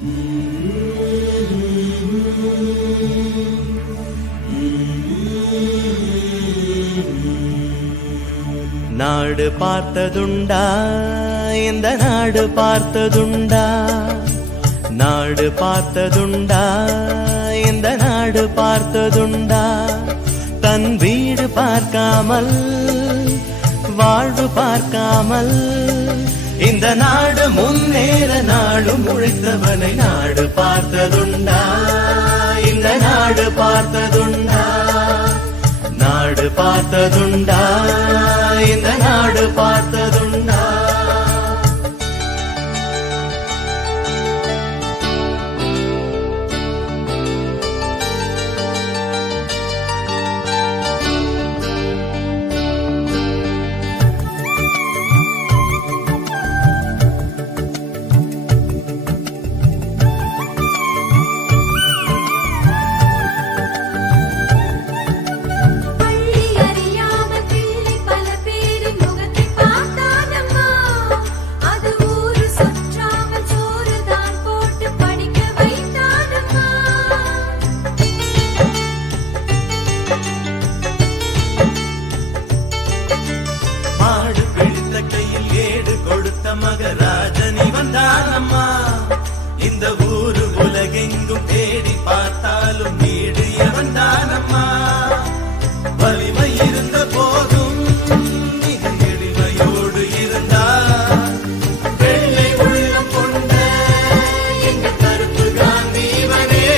நாடு பார்த்ததுண்டா, இந்த நாடு பார்த்ததுண்டா, நாடு பார்த்ததுண்டா, இந்த நாடு பார்த்ததுண்டா. தன் வீடு பார்க்காமல் வாழ்வு பார்க்காமல் இந்த நாடு முன்னேற நாடும் உழைத்தவனை நாடு பார்த்ததுண்டா, இந்த நாடு பார்த்ததுண்டா, நாடு பார்த்ததுண்டா, இந்த நாடு பார்த்ததுண்டா. மகராஜனி வந்தானம்மா, இந்த ஊரு உலகெங்கும் தேடி பார்த்தாலும் வீடு வந்தானம்மா. வலிமை இருந்த போதும் மிக எளிமையோடு இருந்தார், வெள்ளை உள்ளம் கொண்ட எங்க கருப்பு காந்திவனே.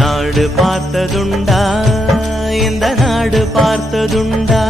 நாடு பார்த்ததுண்டா, இந்த நாடு பார்த்ததுண்டா,